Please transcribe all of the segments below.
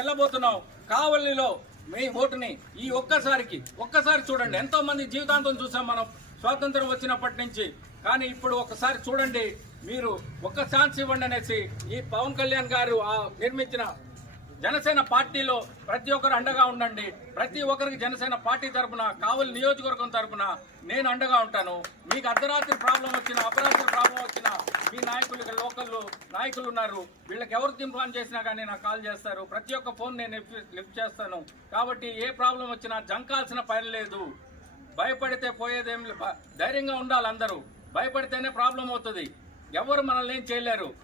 వెళ్ళబోతున్నాం కావలిలో మీ ఓటుని ఈ ఒక్కసారికి ఒక్కసారి చూడండి. ఎంతో మంది జీవితాంతం చూసాం మనం. స్వాతంత్రం వచ్చినప్పటి నుంచి. కానీ ఇప్పుడు ఒకసారి చూడండి. మీరు ఒక్క ఛాన్స్ ఇవ్వండి అనేసి ఈ పవన్ కళ్యాణ్ గారు ఆ నిర్మించిన జనసేన పార్టీలో ప్రతి ఒక్కరు అండగా ఉండండి. ప్రతి ఒక్కరికి జనసేన పార్టీ తరఫున కావలి నియోజకవర్గం తరపున నేను అండగా ఉంటాను. మీకు అర్ధరాత్రి ప్రాబ్లం వచ్చినా అపరాత్రి ప్రాబ్లం వచ్చినా మీ నాయకులు ఇక్కడ లోకల్ నాయకులు ఉన్నారు. వీళ్ళకి ఎవరు ఇన్ఫార్మ్ చేసినా కానీ నాకు కాల్ చేస్తారు. ప్రతి ఒక్క ఫోన్ నేను లిఫ్ట్- చేస్తాను. కాబట్టి ఏ ప్రాబ్లం వచ్చినా జంకాల్సిన పని లేదు. భయపడితే పోయేదేం ధైర్యంగా ఉండాలి అందరూ. భయపడితేనే ప్రాబ్లం అవుతుంది. ఎవరు మనల్ని ఏం చేయలేరు.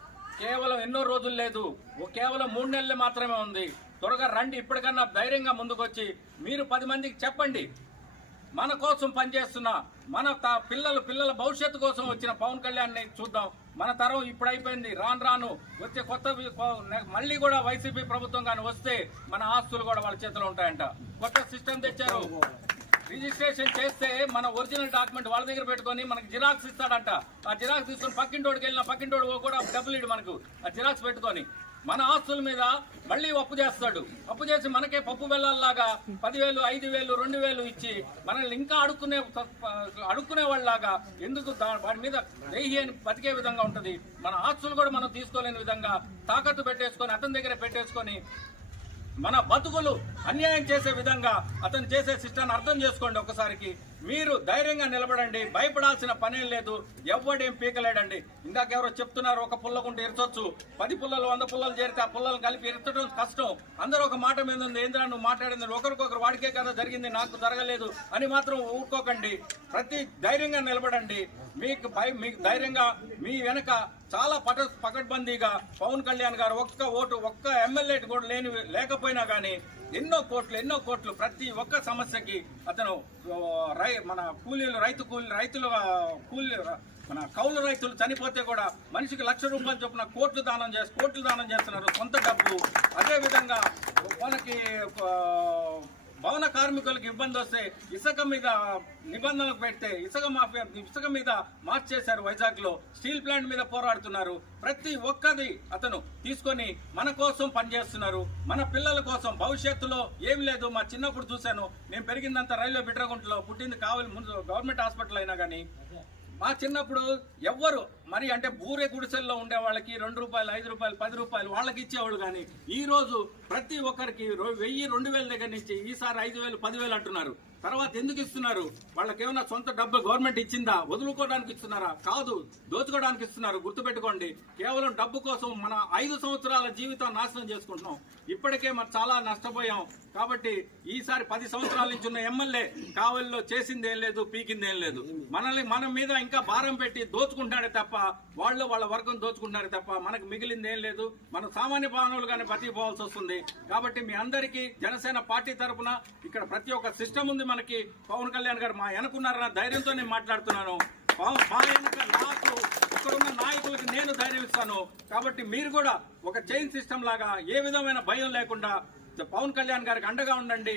కేవలం ఎన్నో రోజులు లేదు. ఓ కేవలం మూడు నెలలు మాత్రమే ఉంది. త్వరగా రండి. ఇప్పటికన్నా ధైర్యంగా ముందుకొచ్చి మీరు పది మందికి చెప్పండి. మన కోసం పనిచేస్తున్న మన త- పిల్లలు పిల్లల భవిష్యత్తు కోసం వచ్చిన పవన్ కళ్యాణ్ని చూద్దాం. మన తరం ఇప్పుడు అయిపోయింది రాను రాను వచ్చే కొత్త మళ్ళీ కూడా వైసీపీ ప్రభుత్వం కానీ వస్తే మన ఆస్తులు కూడా వాళ్ళ చేతిలో ఉంటాయంట. కొత్త సిస్టమ్ తెచ్చారు. రిజిస్ట్రేషన్ చేస్తే మన ఒరిజినల్ డాక్యుమెంట్ వాళ్ళ దగ్గర పెట్టుకొని మనకి జిరాక్స్ ఇస్తాడంట. ఆ జిరాక్స్ తీసుకొని పక్కింటోడికి వెళ్ళిన పక్కింటోడు కూడా డబ్బులు ఇడు మనకు. ఆ జిరాక్స్ పెట్టుకొని మన ఆస్తుల మీద మళ్ళీ అప్పు చేస్తాడు. అప్పు చేసి మనకే పప్పు వెళ్ళాలాగా పదివేలు ఐదు వేలు రెండు వేలు ఇచ్చి మనల్ని ఇంకా అడుక్కునే అడుక్కునే వాళ్ళలాగా ఎందుకు వాడి మీద దేహి అని బతికే విధంగా ఉంటుంది. మన ఆస్తులు కూడా మనం తీసుకోలేని విధంగా తాకట్టు పెట్టేసుకొని అతని దగ్గర పెట్టేసుకొని మన బతుకులు అన్యాయం చేసే విధంగా అతను చేసే సిస్టాన్ని అర్థం చేసుకోండి ఒకసారికి. మీరు ధైర్యంగా నిలబడండి భయపడాల్సిన పనేం లేదు ఎవడేం పీకలేడండి. ఇందాక ఎవరో చెప్తున్నారు ఒక పుల్లకుంటే ఇరచొచ్చు పది పుల్లలు వంద పుల్లలు చేరితే ఆ పుల్లలు కలిపి ఇరచడం కష్టం. అందరూ ఒక మాట మీద ఉంది ఏంద్రా నువ్వు మాట్లాడింది? ఒకరికొకరు వాడికే కదా జరిగింది నాకు జరగలేదు అని మాత్రం ఊరుకోకండి. ప్రతి ధైర్యంగా నిలబడండి. మీకు భయం మీకు ధైర్యంగా మీ వెనక చాలా పట పకడ్బందీగా పవన్ కళ్యాణ్ గారు ఒక్క ఓటు ఒక్క ఎమ్మెల్యే కూడా లేని లేకపోయినా కానీ ఎన్నో కోట్లు ఎన్నో కోట్లు ప్రతి ఒక్క సమస్యకి అతను రై మన కూలీలు రైతు కూలీ రైతులు కూలీ మన కౌలు రైతులు చనిపోతే కూడా మనిషికి లక్ష రూపాయలు చొప్పున కోట్లు దానం చేసి కోట్లు దానం చేస్తున్నారు సొంత డబ్బు అదేవిధంగా మనకి భవన కార్మికులకు ఇబ్బంది వస్తే ఇసుక మీద నిబంధనలు పెడితే ఇసుక మాఫియా ఇసుక మీద మార్చేశారు వైజాగ్లో స్టీల్ ప్లాంట్ మీద పోరాడుతున్నారు. ప్రతి ఒక్కది అతను తీసుకొని మన కోసం పనిచేస్తున్నారు. మన పిల్లల కోసం. భవిష్యత్తులో ఏం లేదు. మా చిన్నప్పుడు చూశాను. నేను పెరిగిందంతా రైల్వే బిడ్రగుంటలో పుట్టింది కావాలి ముందు గవర్నమెంట్ హాస్పిటల్ అయినా కానీ మా చిన్నప్పుడు ఎవ్వరు మరి అంటే బూరే గుడిసెల్లో ఉండే వాళ్ళకి రెండు రూపాయలు ఐదు రూపాయలు పది రూపాయలు వాళ్ళకి ఇచ్చేవాళ్ళు కానీ ఈ రోజు ప్రతి ఒక్కరికి వెయ్యి రెండు వేల దగ్గర నుంచి ఈసారి ఐదు వేలు పదివేలు అంటున్నారు. తర్వాత ఎందుకు ఇస్తున్నారు? వాళ్ళకి ఏమైనా సొంత డబ్బు గవర్నమెంట్ ఇచ్చిందా? వదులుకోవడానికి ఇస్తున్నారా? కాదు దోచుకోవడానికి ఇస్తున్నారు. గుర్తుపెట్టుకోండి కేవలం డబ్బు కోసం మన ఐదు సంవత్సరాల జీవితం నాశనం చేసుకుంటున్నాం. ఇప్పటికే మనం చాలా నష్టపోయాం. కాబట్టి ఈసారి పది సంవత్సరాల నుంచి ఉన్న ఎమ్మెల్యే కావలిలో చేసిందేం లేదు పీకిందేం లేదు. మనల్ని మన మీద ఇంకా భారం పెట్టి దోచుకుంటాడే తప్ప వాళ్ళు వాళ్ళ వర్గం దోచుకుంటున్నారు తప్ప మనకు మిగిలింది ఏం లేదు. మన సామాన్య భావనలుగానే బతికిపోవాల్సి వస్తుంది. కాబట్టి మీ అందరికీ జనసేన పార్టీ తరపున ఇక్కడ ప్రతి ఒక్క సిస్టమ్ ఉంది మనకి. పవన్ కళ్యాణ్ గారు మా వెనకున్నారన్న ధైర్యంతో నేను మాట్లాడుతున్నాను. మా వెనుక నాకు ఇక్కడున్న నాయకులకి నేను ధైర్యం ఇస్తాను. కాబట్టి మీరు కూడా ఒక చైన్ సిస్టమ్ లాగా ఏ విధమైన భయం లేకుండా పవన్ కళ్యాణ్ గారికి అండగా ఉండండి.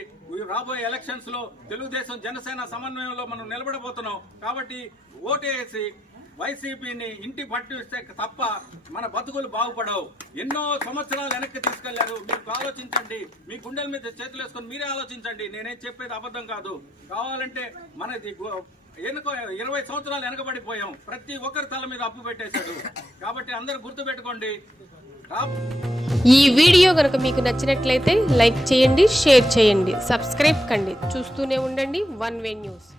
రాబోయే ఎలక్షన్స్లో తెలుగుదేశం జనసేన సమన్వయంలో మనం నిలబడబోతున్నాం. కాబట్టి ఓటేసి వైసీపీని ఇంటి పట్టిస్తే తప్ప మన బతుకులు బాగుపడవు. ఎన్నో సంవత్సరాలు వెనక్కి తీసుకెళ్ళారు. మీరు ఆలోచించండి. మీ గుండెల మీద చేతులు వేసుకొని మీరే ఆలోచించండి. నేనేం చెప్పేది అబద్ధం కాదు. కావాలంటే మనది గో- ఎనుకో ఇరవై సంవత్సరాలు వెనకబడిపోయాం. ప్రతి ఒక్కరి తల మీద అప్పు పెట్టేశాడు. కాబట్టి అందరూ గుర్తు పెట్టుకోండి. ఈ వీడియో కనుక మీకు నచ్చినట్లయితే లైక్ చేయండి షేర్ చేయండి సబ్స్క్రైబ్ కండి. చూస్తూనే ఉండండి వన్ వే న్యూస్.